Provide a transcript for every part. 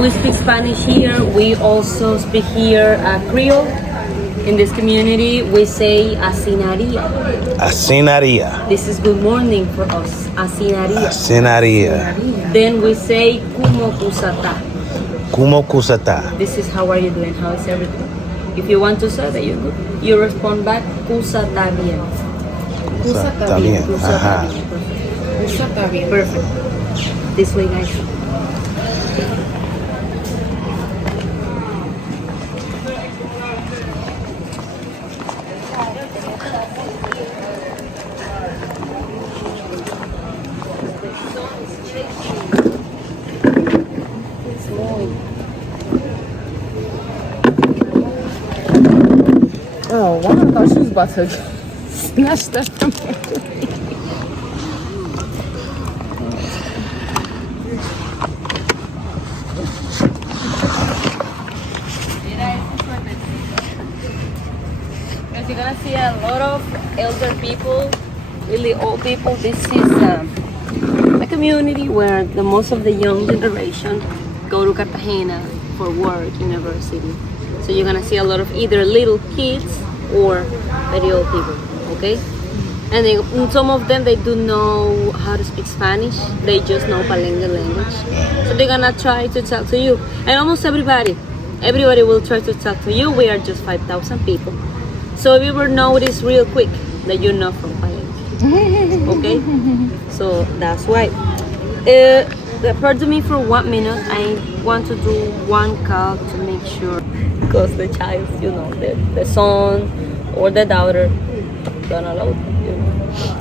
we speak Spanish here. We also speak here Creole. In this community, we say asinaria. Asinaria. This is good morning for us. Asinaria. Asinaria. Then we say kumo kusata. Kumo kusata. This is how are you doing? How is everything? If you want to say that you're good, you respond back kusata bien. Kusata bien. Kusata bien. Kusata bien. Perfect. This way, guys. Oh, wow, I thought she was about to snatch that from me. As you're gonna see a lot of elder people, really old people. This is a community where the most of the young generation go to Cartagena for work, university. So you're gonna see a lot of either little kids or very old people, okay? And some of them, they do know how to speak Spanish. They just know Palenque language. So they're gonna try to talk to you. And almost everybody will try to talk to you. We are just 5,000 people. So if you will notice real quick that you're not from Palenque, okay? So that's why. Pardon me for 1 minute. I want to do one call to make sure, because the child, the son or the daughter don't allow,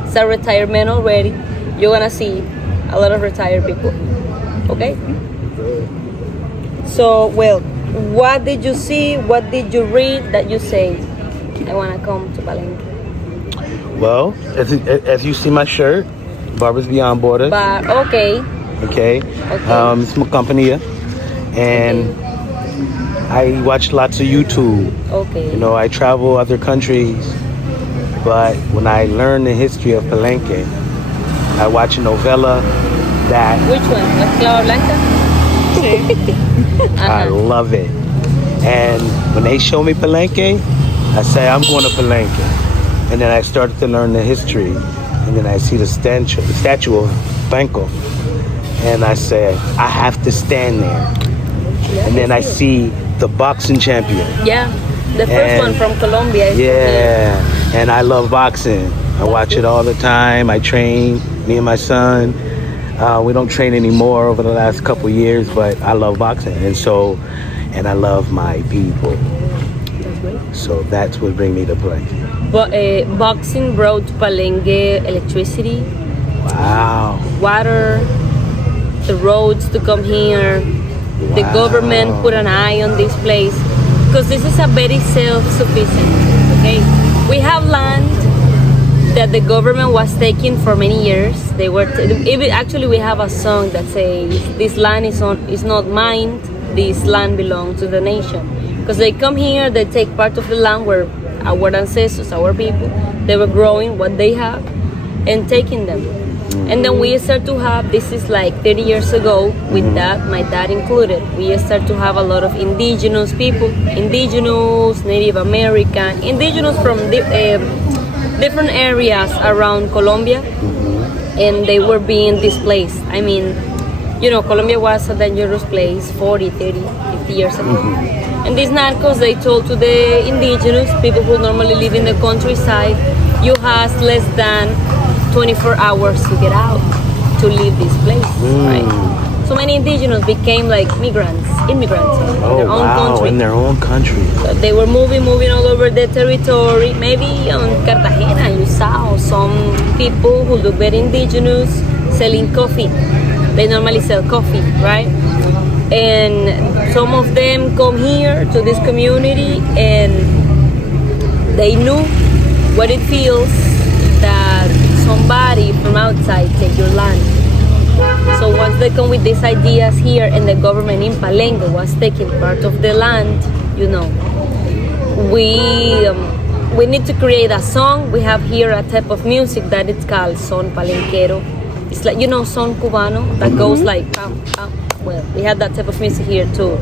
It's a retirement already. You're gonna see a lot of retired people, okay? So, well, what did you see? What did you read that you say, I wanna come to Palenque? Well, as you see my shirt, Barbers Beyond Borders. But, okay. Okay. It's my company, and I watch lots of YouTube. Okay. I travel other countries, but when I learn the history of Palenque, I watch a novella that... Which one? La Clava Blanca? I love it. And when they show me Palenque, I say, I'm going to Palenque. And then I started to learn the history. And then I see the statue of Franco. And I said, I have to stand there. And then I see the boxing champion. Yeah, the first one from Colombia. Yeah, and I love boxing. I watch it all the time. I train, me and my son. We don't train anymore over the last couple years, but I love boxing. And I love my people. So that's what brings me to play. But boxing brought to Palenque electricity. Wow. Water, the roads to come here. Wow. The government put an eye on this place because this is a very self-sufficient, okay? We have land that the government was taking for many years. They were actually we have a song that says this land is not mine. This land belongs to the nation. Because they come here, they take part of the land where our ancestors, our people, they were growing what they have and taking them. And then we start to have, this is like 30 years ago, with that, my dad included, we start to have a lot of indigenous people, indigenous, Native American, indigenous from different areas around Colombia, and they were being displaced. I mean, Colombia was a dangerous place 40, 30, 50 years ago. And these narcos, they told to the indigenous, people who normally live in the countryside, you have less than 24 hours to get out, to leave this place, right? So many indigenous became like immigrants in their own country. In their own country. So they were moving all over the territory. Maybe on Cartagena you saw some people who look very indigenous selling coffee. They normally sell coffee, right? And some of them come here to this community and they knew what it feels that somebody from outside take your land. So once they come with these ideas here and the government in Palenque was taking part of the land, we need to create a song. We have here a type of music that it's called son palenquero. It's like, son cubano that goes like pam, pam. Well, we have that type of music here too.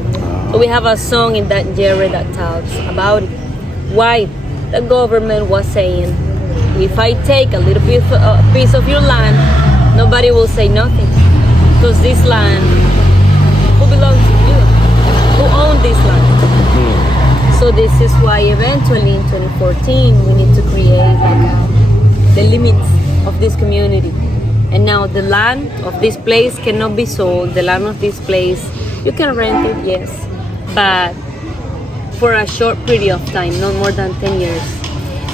So we have a song in that genre that talks about it. Why the government was saying, if I take a little piece of your land, nobody will say nothing. Because this land, who belongs to you? Who owns this land? So this is why eventually in 2014 we need to create the limits of this community. And now the land of this place cannot be sold. The land of this place, you can rent it, yes, but for a short period of time, not more than 10 years.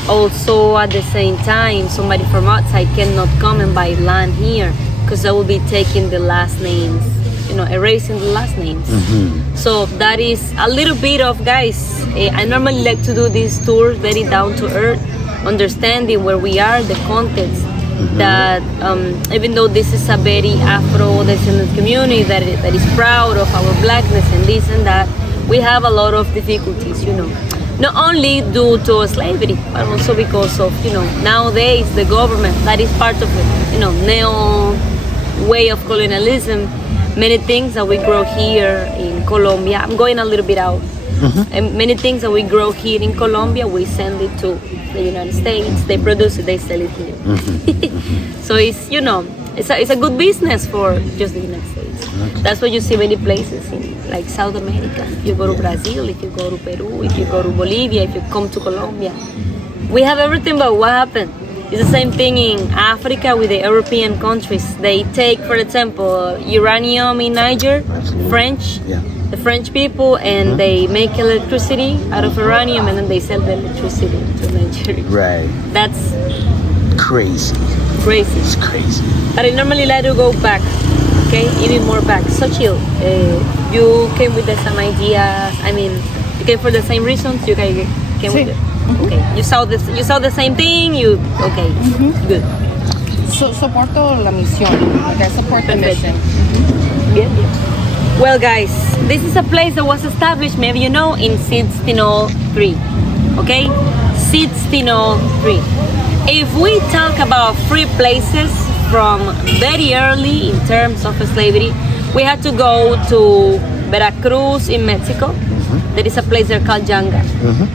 Also, at the same time, somebody from outside cannot come and buy land here because they will be taking the last names, erasing the last names. So that is a little bit of, guys, I normally like to do these tours very down to earth, understanding where we are, the context. That even though this is a very Afro-descendant community that is proud of our blackness and this and that, we have a lot of difficulties, not only due to slavery, but also because of, nowadays the government, that is part of the, neo way of colonialism. Many things that we grow here in Colombia, I'm going a little bit out, and many things that we grow here in Colombia, we send it to the United States, they produce it, they sell it here. So it's, it's a good business for just the United States. That's what you see many places in like South America. If you go to Brazil, if you go to Peru, if you go to Bolivia, if you come to Colombia, we have everything. But what happened? It's the same thing in Africa with the European countries. They take, for example, uranium in Niger, French, the French people, and they make electricity out of uranium, and then they sell the electricity to Nigeria. Right. That's crazy. Crazy. It's crazy. But I normally like to go back, okay, even more back. So chill. You came with the same ideas. I mean, you came for the same reasons. You came with it. Okay. You saw the same thing. Okay. Good. Soporto la misión. Okay, support the mission. Bien. Well, guys, this is a place that was established, maybe you know, in 1603. Okay, 1603. If we talk about free places from very early in terms of slavery, we had to go to Veracruz in Mexico. There is a place there called Yanga,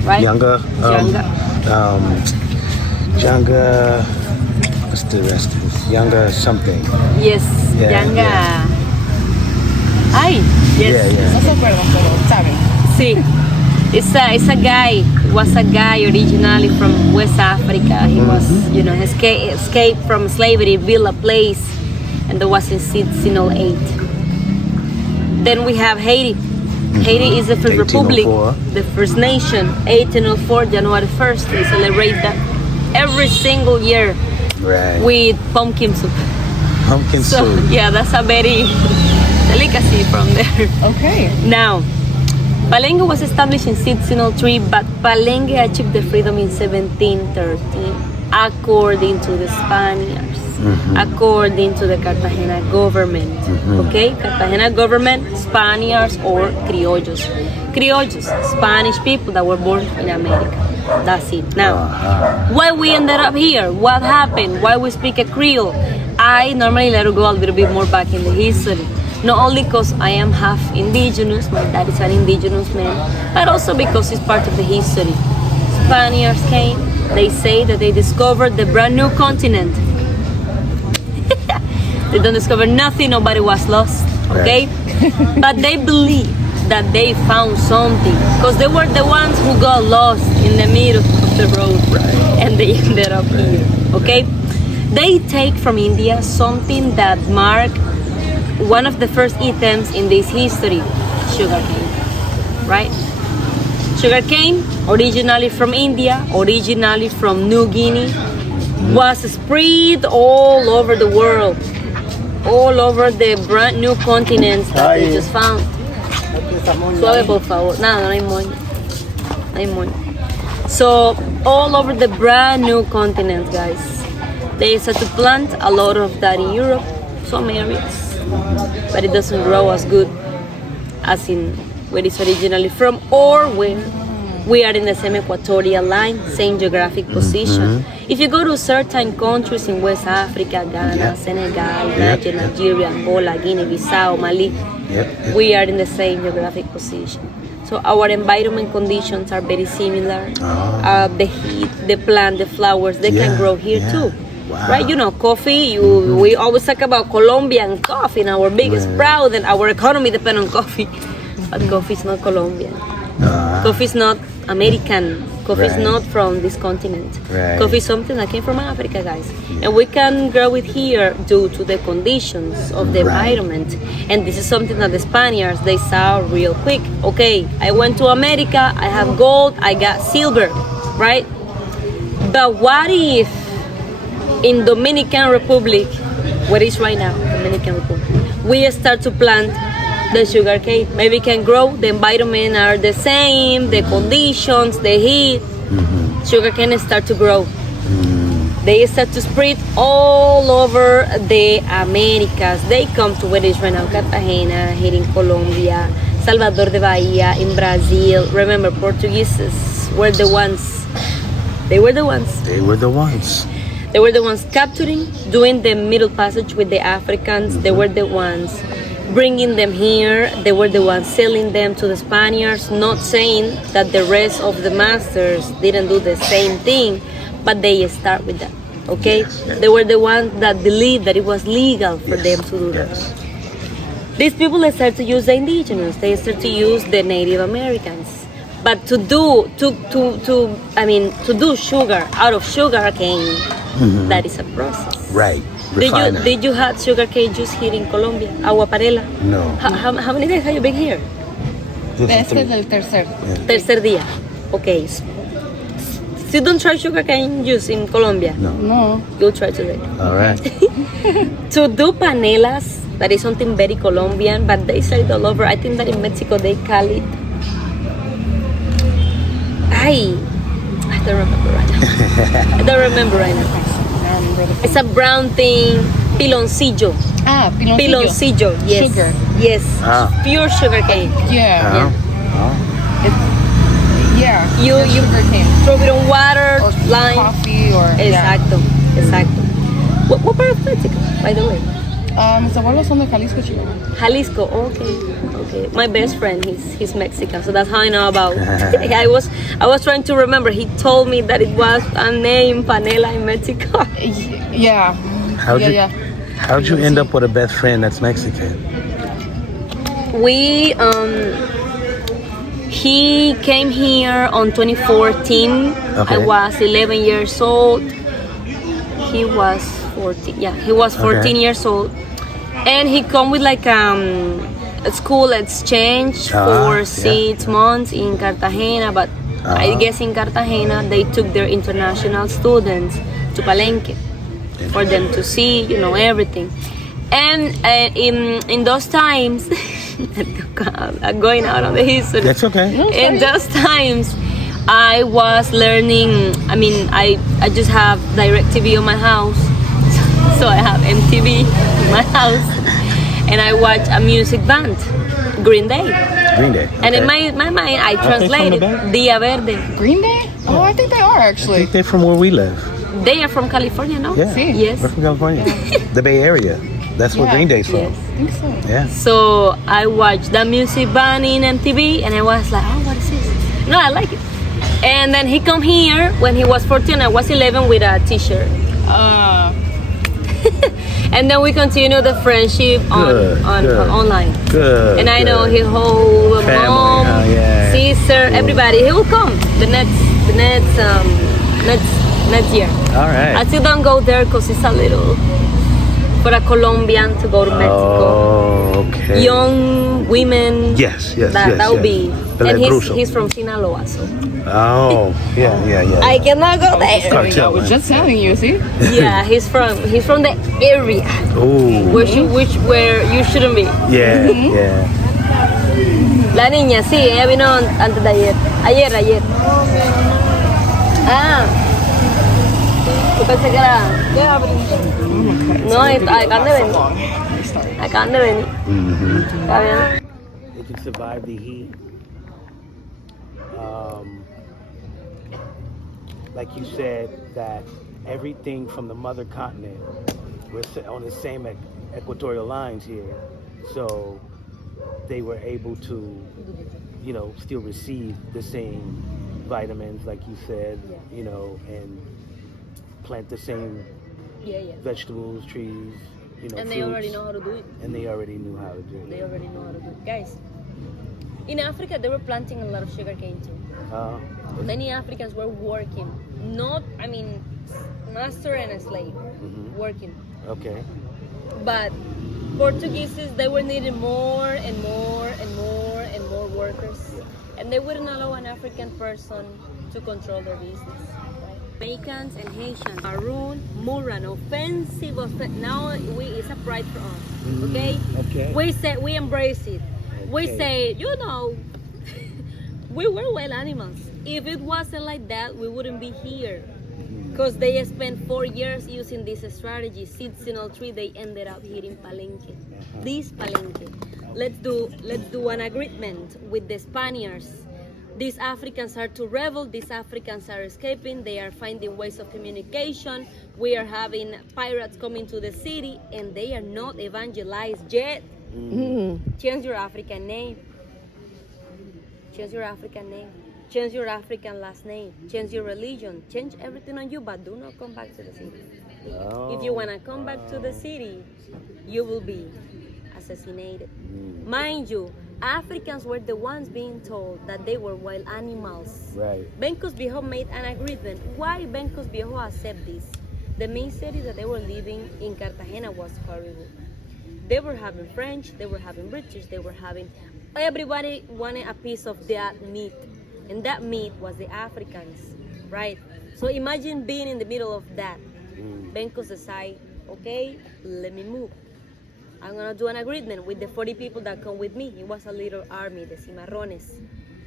right? Yanga. Yanga. What's the rest of this? Yanga something. Yes, Yeah, Yanga. yeah. Ay, yes. No se acuerdan, pero saben. Sí. It's a guy. He was a guy originally from West Africa. He was, escaped from slavery, built a place, and that was in 1608. Then we have Haiti. Haiti is the first republic, the first nation. 1804, January 1st. They celebrate that every single year with pumpkin soup. Pumpkin soup. Yeah, that's a very delicacy from there. Okay. Now, Palenque was established in 1603, but Palenque achieved the freedom in 1713, according to the Spaniards, according to the Cartagena government. Okay, Cartagena government, Spaniards or criollos. Criollos, Spanish people that were born in America. That's it. Now, why we ended up here? What happened? Why we speak a Creole? I normally let it go a little bit more back in the history. Not only because I am half indigenous, my dad is an indigenous man, but also because it's part of the history. Spaniards came, they say that they discovered the brand new continent. They don't discover nothing, nobody was lost, okay? But they believe that they found something, because they were the ones who got lost in the middle of the road, and they ended up here, okay? They take from India something that marked one of the first items in this history, sugarcane, right? Sugarcane, originally from India, originally from New Guinea, was spread all over the world, all over the brand new continents that we just found. Suave, por favor. No hay moño. No hay moño. So, all over the brand new continents, guys. They started to plant a lot of that in Europe, some areas, but it doesn't grow as good as in where it's originally from, or where we are in the same equatorial line, same geographic position. If you go to certain countries in West Africa, Ghana, Yeah. Senegal, Yeah. Nigeria, Angola, Guinea-Bissau, Mali, Yep. we are in the same geographic position. So our environment conditions are very similar. The heat, the plant, the flowers, they can Yeah, grow here yeah. too. Wow. Right? You know, coffee, we always talk about Colombian coffee and our biggest Right. proud and our economy depends on coffee. But coffee is not Colombian. Coffee is not American. Coffee is Right. not from this continent. Right. Coffee is something that came from Africa, guys. And we can grow it here due to the conditions of the Right. environment. And this is something that the Spaniards, they saw real quick. Okay, I went to America, I have gold, I got silver, right? But what if in Dominican Republic, where is right now, Dominican Republic, we start to plant the sugar cane? Maybe can grow, the environment are the same, the conditions, the heat, sugar cane start to grow. They start to spread all over the Americas. They come to where it is right now, Cartagena, here in Colombia, Salvador de Bahia, in Brazil. Remember, Portuguese were the ones, they were the ones. They were the ones. They were the ones capturing, doing the Middle Passage with the Africans. They were the ones bringing them here. They were the ones selling them to the Spaniards, not saying that the rest of the masters didn't do the same thing, but they start with that, okay? They were the ones that believed that it was legal for them to do that. Yes. These people, they start to use the indigenous, they start to use the Native Americans. But to do sugar out of sugar cane, that is a process. Right. Refiner. Did you have sugar cane juice here in Colombia? Agua panela? No. How many days have you been here? Este es el tercer. Tercer día. Okay. So you don't try sugar cane juice in Colombia? No. You'll try today. All right. To do panelas, that is something very Colombian, but they sell it all over. I think that in Mexico they call it. I don't remember right now. I don't remember right now. I remember the It's a brown thing, piloncillo. piloncillo. Piloncillo, yes. Sugar. Yes. Ah. Pure sugar cane. Yeah. Yeah. You sugar cane. throw it on water, Or lime. coffee or Exacto, exacto. What part of Mexico, by the way? Mis abuelos son de Jalisco, Chihuahua. Jalisco. Okay. My best friend, he's Mexican, so that's how I know about. I was trying to remember. He told me that it was a name, panela in Mexico. Yeah. How'd you end up with a best friend that's Mexican? He came here on 2014. Okay. I was 11 years old. He was 14. Yeah, he was 14 years old, and he come with like a school exchange for 6 months in Cartagena. But I guess in Cartagena they took their international students to Palenque for them to see, everything. And in those times, I'm going out on the history. That's okay. In those times, I was learning. I just have DirecTV on my house, so I have MTV in my house, and I watch a music band, Green Day. Green Day. And in okay. my mind, I they from the translated band? Dia Verde. Green Day? Oh, I think they are I actually. think they're from where we live. They are from California, no? Yeah. See? Yes. We're from California. The Bay Area. That's where Yeah. Green Day's from. Yes. I think so. Yeah. So I watched the music band in MTV, and I was like, oh, what is this? No, I like it. And then he come here when he was 14. I was 11 with a T-shirt. And then we continue the friendship Good. online. Good. And I know good. his whole Family, mom, yeah. sister, everybody. He will come the next year. All right. I still don't go there because it's a little for a Colombian to go to Mexico. Oh, okay. Young women. Yes. That would be. And Peligroso. he's from Sinaloa, so Oh, yeah. I cannot go there. Cartel, I was man. just telling you, see? Yeah, he's from the area Oh, where you shouldn't be. yeah. La niña, sí, ella vino antes de ayer. Ayer. Ah. Yo pensé que era. No, acaban de venir. Acaban de venir. Está bien. It can survive the heat. Like you said, that everything from the mother continent. We're on the same equatorial lines here, so they were able to, still receive the same vitamins, like you said, and plant the same vegetables, trees, And fruits, they already know how to do it. and they already knew how to do it. They already know how to do it. Guys, in Africa, they were planting a lot of sugarcane too. Many Africans were working, master and a slave, working. Okay. But Portuguese, they were needing more and more and more and more workers. And they wouldn't allow an African person to control their business. Mexicans and Haitians, maroon, Muran, offensive. Now it's a pride for us. Okay? Okay. We embrace it. We say, we were wild animals. If it wasn't like that, we wouldn't be here. Because they spent 4 years using this strategy, seasonal tree. They ended up here in Palenque. This Palenque. Let's do an agreement with the Spaniards. These Africans are to rebel. These Africans are escaping. They are finding ways of communication. We are having pirates coming to the city, and they are not evangelized yet. Change your African name. Change your African name. Change your African last name. Change your religion. Change everything on you, but do not come back to the city. If you want to come back to the city, you will be assassinated. Mind you, Africans were the ones being told that they were wild animals. Right. Bencos Viejo made an agreement. Why Bencos Viejo accept this? The main city that they were living in Cartagena was horrible. They were having French, they were having British, they were having... Everybody wanted a piece of that meat. And that meat was the Africans, right? So imagine being in the middle of that. Bencos decide, okay, let me move. I'm gonna do an agreement with the 40 people that come with me. It was a little army, the Cimarrones.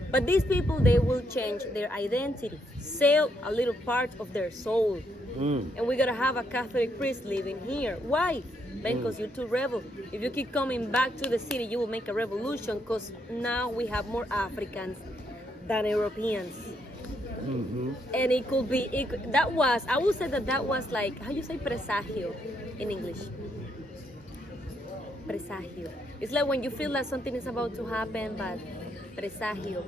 But these people, they will change their identity, sell a little part of their soul. And we're gonna have a Catholic priest living here. Why? Because you're too rebel. If you keep coming back to the city, you will make a revolution, because now we have more Africans than Europeans. And it could be, I would say that was like, how you say presagio in English? Presagio. It's like when you feel like something is about to happen, but presagio.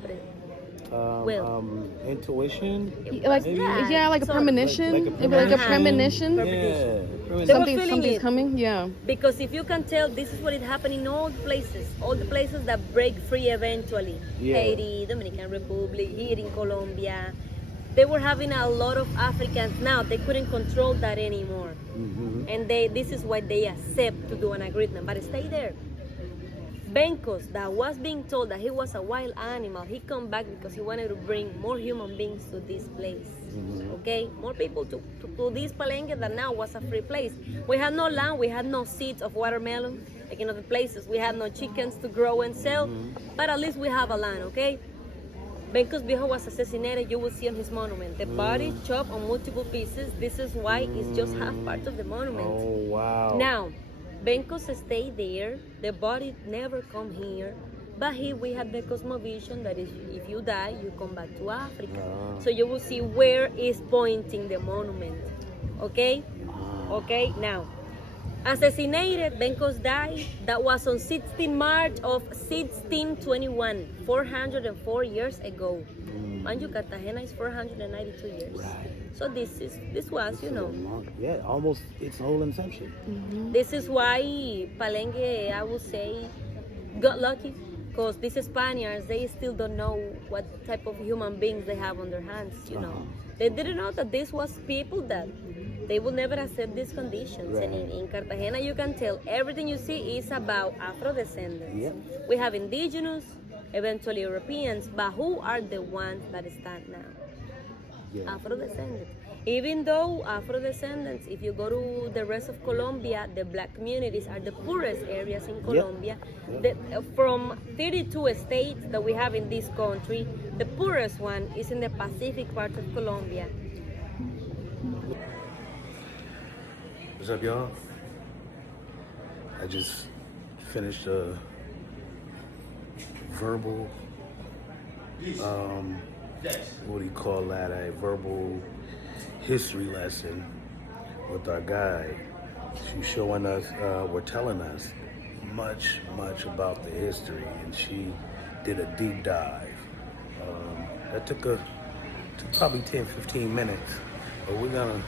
Intuition? Like a premonition. Like a premonition. Yeah. Something's coming. Yeah. Because if you can tell, this is what is happening in all the places that break free eventually. Yeah. Haiti, Dominican Republic, here in Colombia. They were having a lot of Africans now. They couldn't control that anymore. And this is why they accept to do an agreement. But stay there. Bencos, that was being told that he was a wild animal, he come back because he wanted to bring more human beings to this place. Okay? More people to this Palenque that now was a free place. We had no land, we had no seeds of watermelon, like in other places. We had no chickens to grow and sell, but at least we have a land, okay? Bencos Viejo was assassinated, you will see on his monument. The body chopped on multiple pieces. This is why it's just half part of the monument. Oh, wow. Now, Bencos stay there, the body never come here, but here we have the cosmovision that if you die, you come back to Africa. So you will see where is pointing the monument, okay? Okay, now, assassinated, Bencos died, that was on 16 March of 1621, 404 years ago. Mind you, Cartagena is 492 years. Right. So this was, Yeah, almost its whole inception. This is why Palenque, I would say, got lucky, because these Spaniards, they still don't know what type of human beings they have on their hands, They didn't know that this was people that they will never accept these conditions. Right. And in Cartagena, you can tell everything you see is about Afro-descendants. We have indigenous, eventually Europeans, but who are the ones that stand now? Afro-descendants. Even though Afro-descendants, if you go to the rest of Colombia, the black communities are the poorest areas in Colombia. From 32 states that we have in this country, the poorest one is in the Pacific part of Colombia. What's up, y'all? I just finished a verbal, what do you call that? A verbal history lesson with our guide. She's showing us, or telling us much about the history, and she did a deep dive. That took probably 10-15 minutes, but we're gonna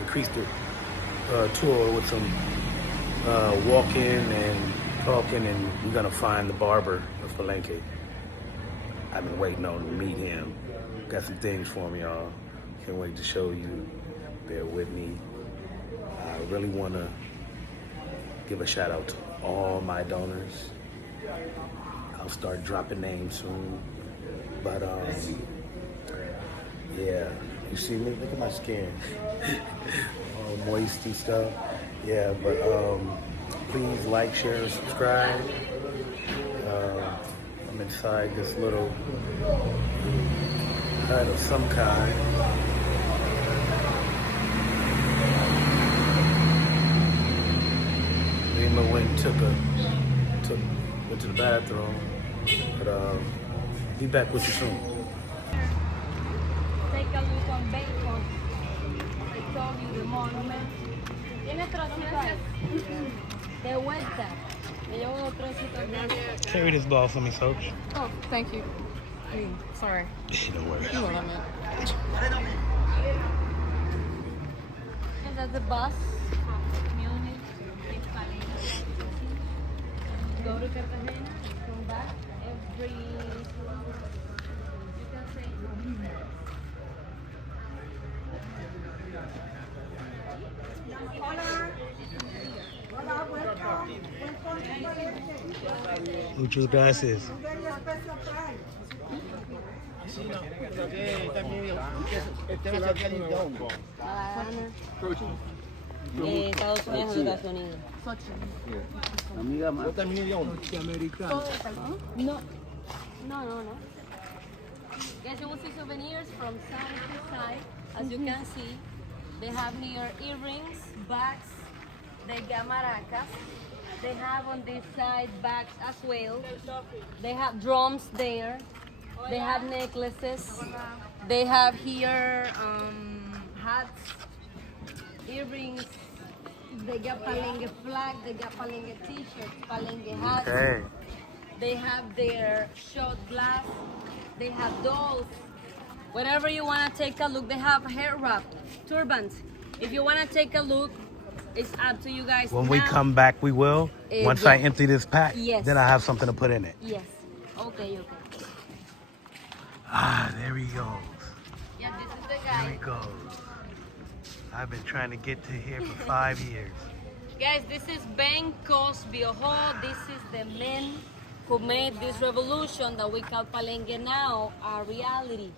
increase the tour with some walking and talking, and we're gonna find the barber of Palenque. I've been waiting on to meet him. Got some things for him, y'all. Can't wait to show you. Bear with me. I really want to give a shout out to all my donors. I'll start dropping names soon. But yeah, you see me? Look at my skin. All moist and stuff. Yeah, but please like, share, and subscribe. I'm inside this little hut of some kind. Rima went and went to the bathroom, but be back with you soon. Take a look on Bacon. I told you the monument. Tiene trocitos de vuelta. Me llevo unos trocitos de... Carry this ball for me, folks. Oh, thank you. Sorry. Don't worry. You know what I meant. And that's the bus from Munich, Palenque. Go to Cartagena and come back every... You can say... Muchas gracias. Estados Unidos, Estados Unidos. No. Guys, you will see souvenirs from side to side. As you can see, they have here earrings, bags, they got maracas. They have on this side bags as well. They have drums there. They have necklaces. They have here hats, earrings. They got Palenque flag. They got Palenque t-shirts, Palenque hats. Okay. They have their shot glass. They have dolls. Whenever you want to take a look, they have hair wrap, turbans. If you want to take a look, it's up to you guys. When we come back, we will. Once I empty this pack, Yes. then I have something to put in it. Yes. Okay. Ah, there he goes. Yeah, this is the There he guy. goes. I've been trying to get to here for 5 years. Guys, this is Ben Cosbioho. This is the man who made this revolution that we call Palenque now a reality.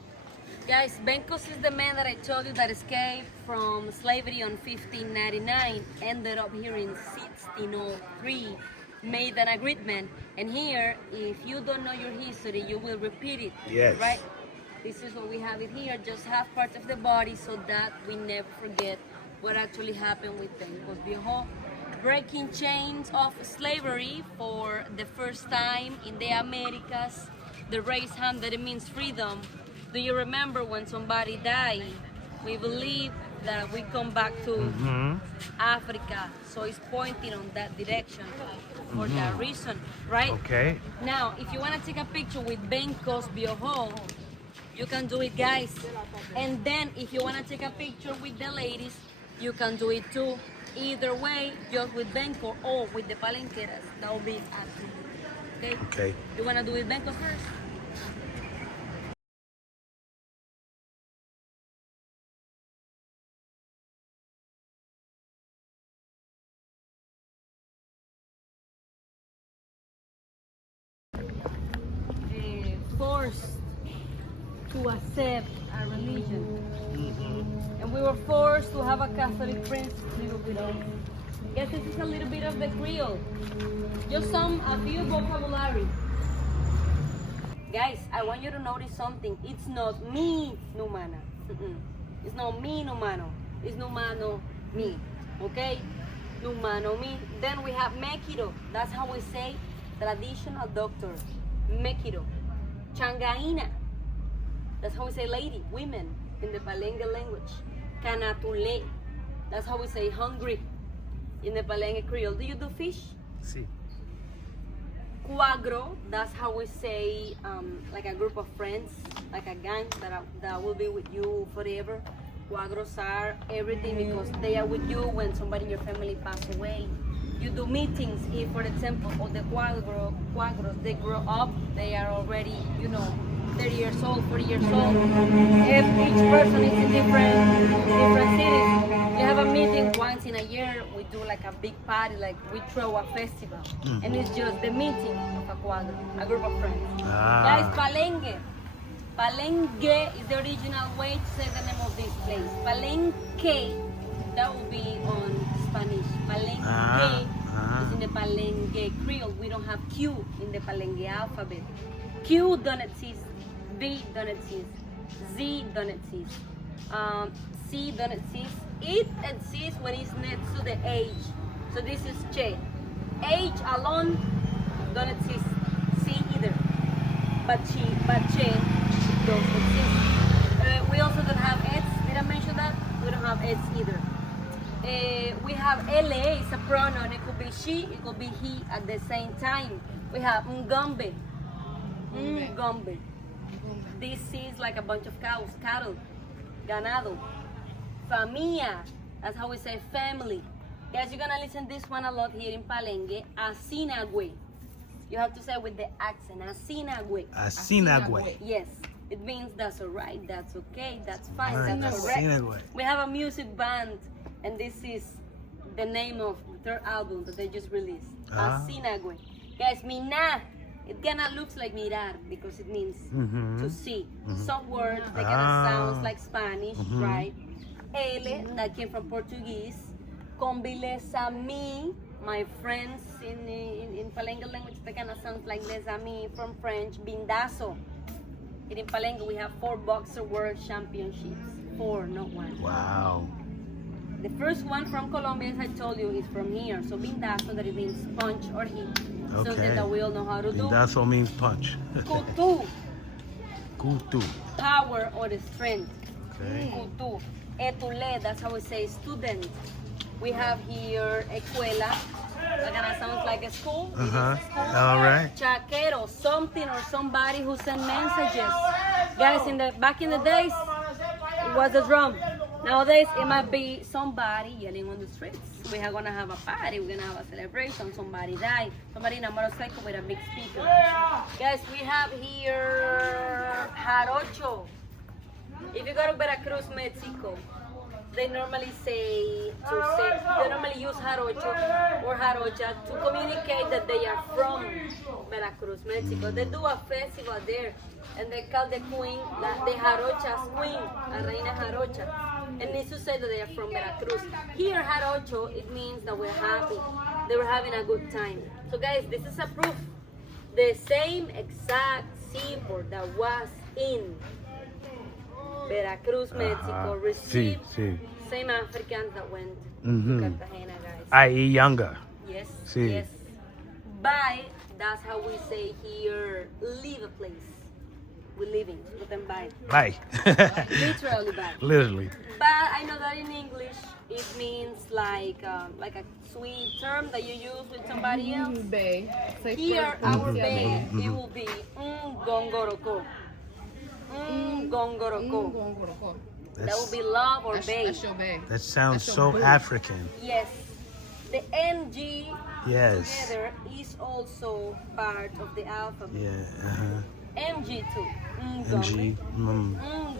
Guys, Bencos is the man that I told you that escaped from slavery on 1599, ended up here in 1603, made an agreement. And here, if you don't know your history, you will repeat it. Yes. Right? This is what we have it here, just half part of the body so that we never forget what actually happened with Bencos Viejo. Breaking chains of slavery for the first time in the Americas. The raised hand that it means freedom. Do you remember when somebody died? We believe that we come back to Africa, so it's pointing on that direction for that reason, right? Okay. Now, if you want to take a picture with Bencos Viejo, you can do it, guys. And then, if you want to take a picture with the ladies, you can do it too. Either way, just with Benco or with the Palenqueras, that will be up to you. Okay? Okay. You want to do with Benco first? Forced to accept our religion. And we were forced to have a Catholic prince live with us. Guess this is a little bit of the Creole. Just a few vocabulary. Guys, I want you to notice something. It's not me, numana. It's not me, numano. It's numano, me. Okay? Numano, me. Then we have Mekiro. That's how we say traditional doctor. Mekiro. Changaina. That's how we say lady, women in the Palenque language. Canatule. That's how we say hungry in the Palenque Creole. Do you do fish? Sí. Cuagro, that's how we say like a group of friends, like a gang that will be with you forever. Cuagros are everything because they are with you when somebody in your family passed away. You do meetings if, for example, of the cuagros, they grow up, they are already, 30 years old, 40 years old. If each person is in different cities, you have a meeting once in a year. We do like a big party, like we throw a festival, and it's just the meeting of a cuadro, a group of friends. Guys, Palenque. Palenque is the original way to say the name of this place. Palenque, that will be on Spanish. Palenque is in the Palenque Creole. We don't have Q in the Palenque alphabet. Q don't exist. V don't exist. Z don't exist. C don't exist. It exists when it's next to the H. So this is Che. H alone don't exist. C either. But Che don't exist. We also don't have Eds. Did I mention that? We don't have Eds either. We have LA, it's a pronoun. It could be she, it could be he at the same time. We have Ngombe. Ngombe. This is like a bunch of cows, cattle, ganado. Familia, that's how we say family. Guys, you're gonna listen this one a lot here in Palenque. Asinagüe. You have to say with the accent. Asinagüe. Asinagüe. Yes. It means that's alright, that's okay, that's fine, Alright, that's Asinagüe. correct. We have a music band, and this is the name of the third album that they just released. Asinagüe. Guys, mina. It kinda looks like mirar because it means to see. Some words they kinda sounds like Spanish, right? Ele, that came from Portuguese. Combiles a mí, my friends in Palenque language, they kinda sounds like les amis from French. Bindazo. Here in Palenque we have 4 boxer world championships. 4, not 1. Wow. The first one from Colombia, as I told you, is from here. So bindazo, that it means punch or hit. Okay. Something that we all know how to do. Bindazo means punch. Kutu, Kutu. power or strength. Okay. Kutu. Etule, that's how we say student. We have here escuela. That kind of sounds like a school. It is a school. All right. Chaquero, something or somebody who sent messages. Guys, back in the days, it was a drum. Nowadays, it might be somebody yelling on the streets. We are gonna have a party, we're gonna have a celebration, somebody died, somebody in a motorcycle with a big speaker. Guys, we have here jarocho. If you go to Veracruz, Mexico, they normally they normally use jarocho or jarocha to communicate that they are from Veracruz, Mexico. They do a festival there, and they call the queen, the jarocha's queen, la reina jarocha. And needs to say that they are from Veracruz. Here, jarocho, it means that we're happy. They were having a good time. So guys, this is a proof. The same exact seaboard that was in Veracruz, Mexico, received same Africans that went to Cartagena, guys. I.e. younger. Yes, Sí. yes. Bye, that's how we say here, leave a place. We're leaving, but then bye. Bye. Literally bye. Literally. But I know that in English it means like a sweet term that you use with somebody else. Bay. Here, our bay, it will be gongoroko. Gongoroko. That will be love or bay. That's your bay. That sounds That's so your boo. African. Yes. The NG Yes. together is also part of the alphabet. Yeah. MG too. NG.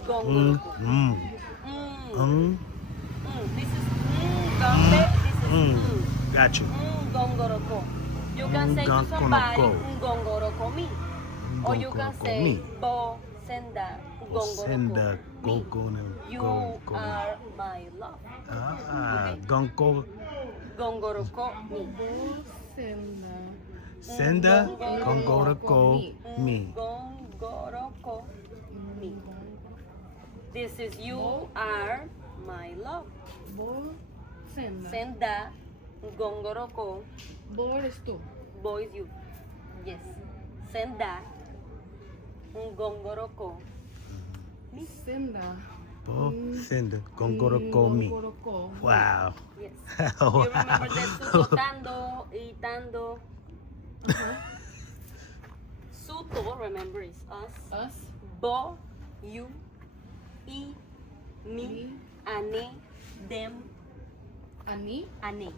Gongoroko. This is gombe. This is Got you. gongoroko. You can say to somebody gongoroko me. Or you can say bo senda Senda gongoroko me. You are my love. Gonko. Gongoroko me. Senda. Gongoroko. Me. Gongoroko me. This is you are my love. Senda gongoroko. Bo eres tú. Bo is you. Yes. Senda gongoroko. Senda Po, Cinda, Gongorokomi. Wow. Yes. You remember the suto, tando, y tando. Suto, remember, is us. Us. Bo, you, I, me, ane, them, Ani. ane.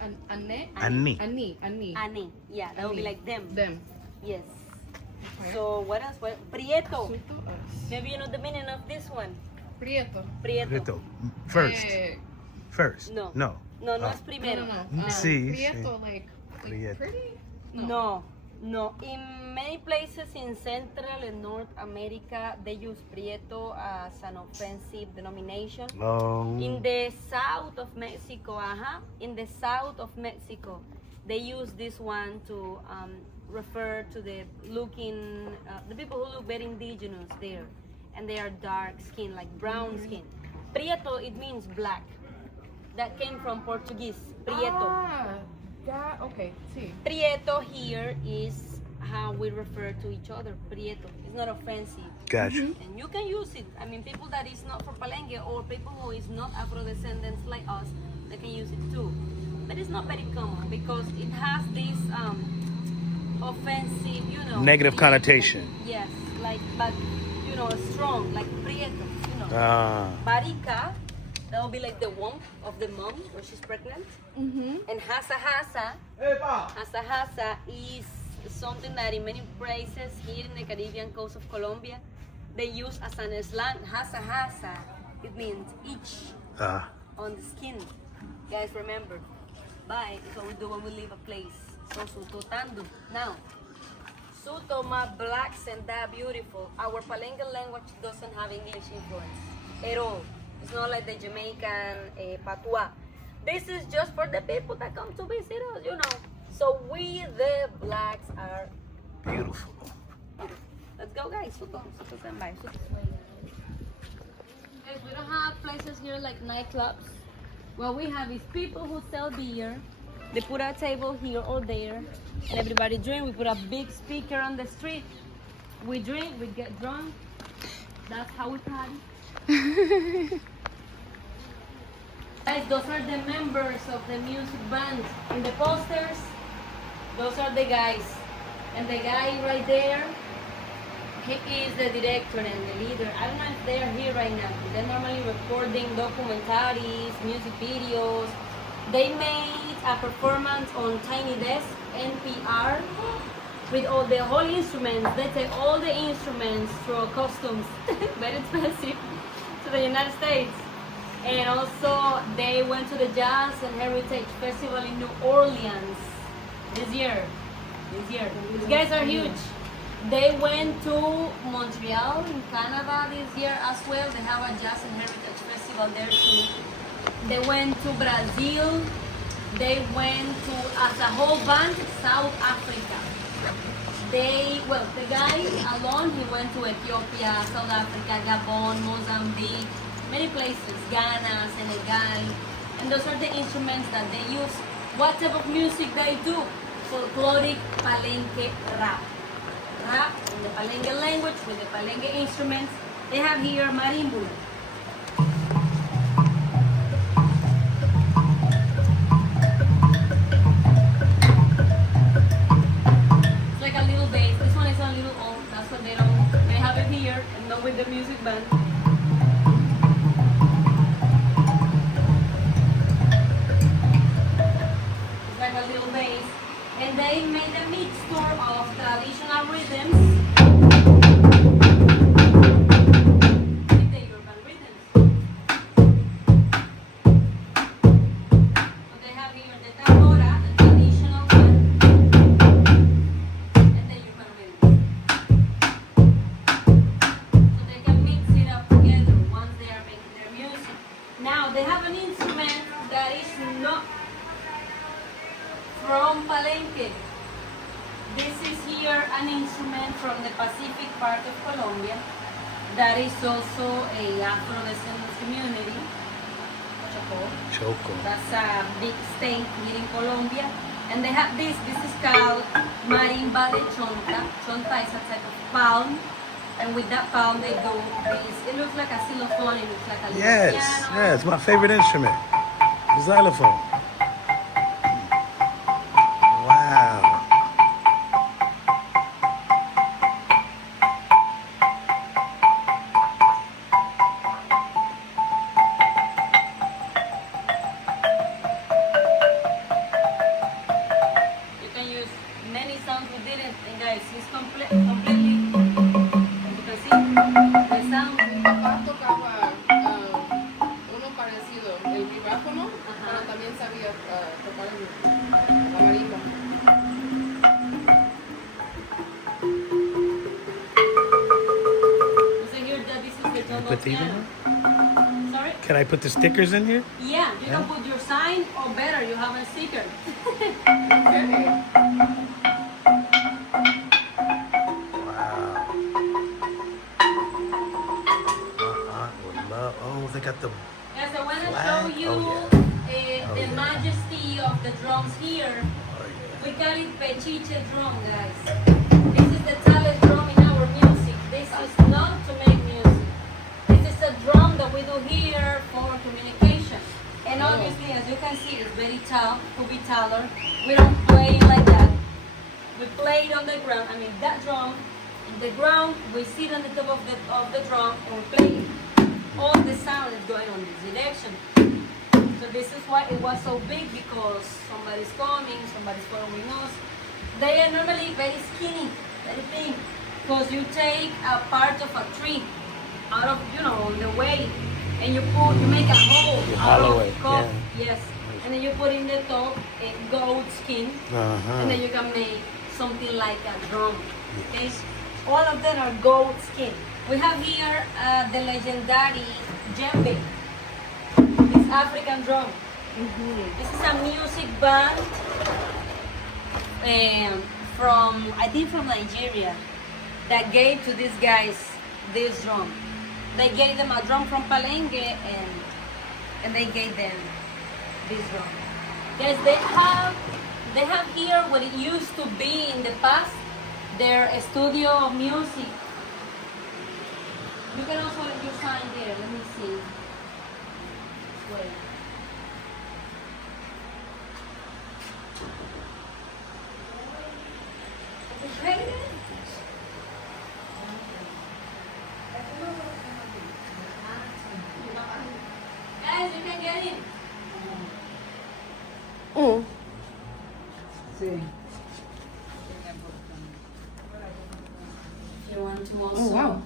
Ane. Ani. Ani. Ani. Ane. Yeah, that would be like them. Them. Yes. Okay. So what else? Prieto. Suto, us. Maybe you know the meaning of this one. Prieto. Prieto. Rito. First. Eh, No. No. No, no Oh. es primero. no. Sí, Prieto, like Prieto. pretty? No. In many places in Central and North America, they use Prieto as an offensive denomination. Oh. In the south of Mexico, in the south of Mexico, they use this one to refer to the people who look very indigenous there, and they are dark skin, like brown skin. Prieto, it means black. That came from Portuguese. Prieto. That, okay, sí. Prieto here is how we refer to each other. Prieto. It's not offensive. Gotcha. And you can use it. I mean, people that is not from Palenque or people who is not Afro-descendants like us, they can use it too. But it's not very common because it has this offensive, Negative connotation. Yes, but strong, like Prieto, Barica, that will be like the womb of the mom when she's pregnant. And Hasa is something that in many places here in the Caribbean coast of Colombia, they use as an slang. Hasa, it means itch on the skin. Guys, remember, bye is what we do when we leave a place. So suto tando. Now, suto ma blacks and that beautiful. Our Palenque language doesn't have English influence at all. It's not like the Jamaican patois. This is just for the people that come to visit us, So we, the blacks, are Beautiful. Let's go, guys. Suto standby. Guys, we don't have places here like nightclubs. What we have is people who sell beer. They put a table here or there, and everybody drink. We put a big speaker on the street. We drink, we get drunk. That's how we party. Guys, those are the members of the music band. In the posters, those are the guys. And the guy right there, he is the director and the leader. I don't know if they are here right now. They're normally recording documentaries, music videos. They made a performance on Tiny Desk, NPR, with all the whole instruments. They take all the instruments through customs, very expensive, to the United States. And also they went to the Jazz and Heritage Festival in New Orleans this year. These guys are huge. They went to Montreal in Canada this year as well. They have a Jazz and Heritage Festival there too. They went to Brazil. They went to, as a whole band, South Africa. The guy alone, he went to Ethiopia, South Africa, Gabon, Mozambique, many places, Ghana, Senegal. And those are the instruments that they use. What type of music they do? Folkloric Palenque rap. Rap in the Palenque language with the Palenque instruments. They have here marimba. It's like a little bass. This one is a little old. That's what they have it here and not with the music band. It's like a little bass. And they made a mixture of traditional rhythms with the urban rhythms. So they have here the tambora, the traditional one, and the urban rhythms. So they can mix it up together once they are making their music. Now they have an instrument that is not from Palenque. This is here an instrument from the Pacific part of Colombia that is also a Afro-descendant community. Choco. That's a big state here in Colombia. And they have this is called marimba de chonta. Chonta is a type of palm. And with that palm, they do this. It looks like a xylophone. It looks like a little Yes, piano. yeah, it's my favorite instrument. The xylophone. Wow. You can use many sounds with it, and guys, it's completely. You can see the sound. Mi papá tocaba uno parecido, el vibráfono, pero también sabía tocar la marimba. You see here that this is the total put these in piano. Sorry? Can I put the stickers in here? Yeah, you can put your sign, or better, you have a sticker. Okay. Wow. My aunt would love. Oh, they got the. Yes, I want to Flag? show you Oh, the yeah. majesty of the drums here. Oh yeah. We call it pechiche drum, guys. This is the talent drum in our music. This is not to make music. This is a drum that we do here for communication. And obviously, as you can see, it's very tall, could be taller. We don't play like that. We play it on the ground. I mean, that drum, in the ground, we sit on the top of the drum and we play it. All the sound is going on this direction. So this is why it was so big, because somebody's coming, somebody's following us. They are normally very skinny, very thin, because you take a part of a tree out of, the way, and you make a hole You out hollow of it, cob, yeah. yes, and then you put in the top a goat skin, and then you can make something like a drum. Okay, all of them are goat skin. We have here the legendary djembe. This African drum. This is a music band from, I think, from Nigeria, that gave to these guys this drum. They gave them a drum from Palenque, and they gave them this drum. Guys, they have here what it used to be in the past, their studio of music. You can also let your sign there. Let me see. Wait. Guys, you can get in. Sí. If you want to also, wow.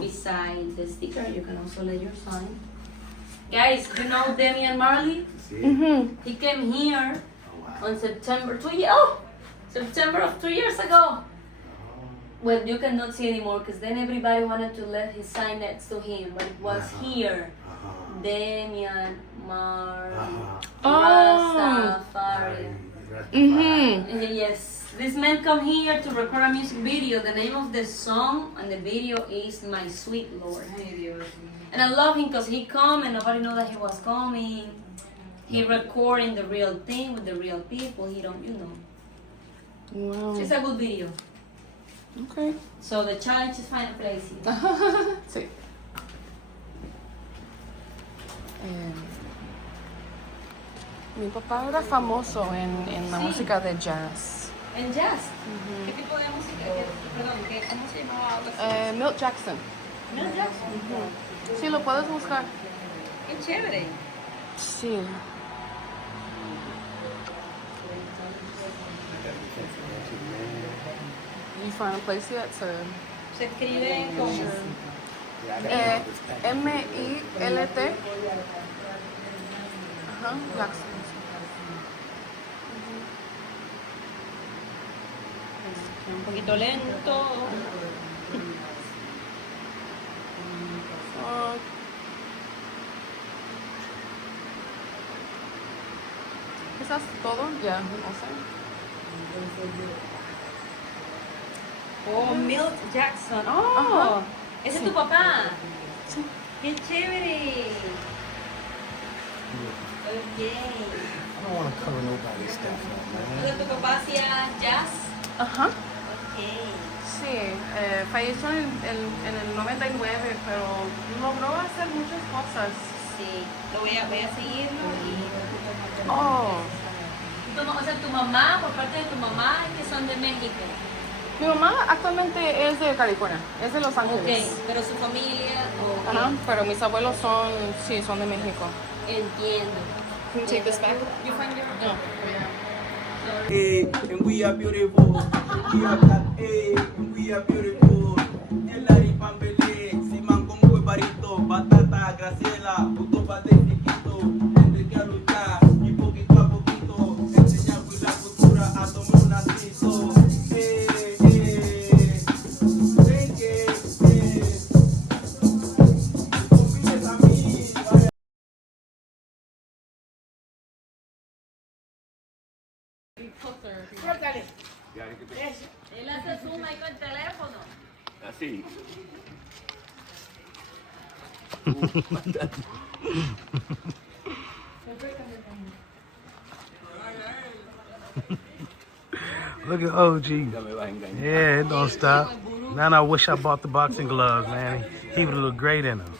beside the sticker, you can also let your sign. Guys, you know Damian Marley? He came here on September September of 2 years ago. Well, you cannot see anymore, because then everybody wanted to let his sign next to him, but it was here. Damian Marley. Rastafari. And yes, this man come here to record a music video. The name of the song and the video is My Sweet Lord. And I love him because he come and nobody know that he was coming. He recording the real thing with the real people. He don't, Wow. It's a good video. Okay. So the challenge is find a place here. Sí. Mi papá era famoso en la Sí. música de jazz. En jazz. ¿Qué tipo de música? Perdón, ¿cómo se llamaba algo así? Milt Jackson. Mel Jackson. Sí, lo puedes buscar. Qué chévere. Sí. You find a place yet? So, Se escribe con M-I-L-T. Ajá, Jackson. un poquito lento. Quizás todo, ya, no sé. Oh, Milt Jackson. Oh, Ajá. ese es tu papá. Sí. Qué chévere. Ok. I don't want to cover nobody's stuff up, man. Entonces tu papá hacía jazz. Ajá. Ok. Sí, falleció en el 99, pero logró hacer muchas cosas. Sí, voy a seguirlo y... Oh, O sea, tu mamá, por parte de tu mamá, que son de México. mi mamá actualmente es de California, es de Los Ángeles. Ok, pero su familia... ok. Ajá, pero mis abuelos son, sí, son de México. Entiendo. Can you take this back? You find your... No. And we are beautiful. We are black, and we are beautiful. El Larry Pambele, Simán con huevarito, Batata, Graciela, Puto Chiquito, Enrique Arucha, y poquito a poquito, enseñamos la cultura a tomar un asito. Convides a mí, vaya. Él hace zoom ahí con el teléfono. Así. Look at OG. Yeah, it don't stop. Now I wish I bought the boxing gloves, man. He would look great in them.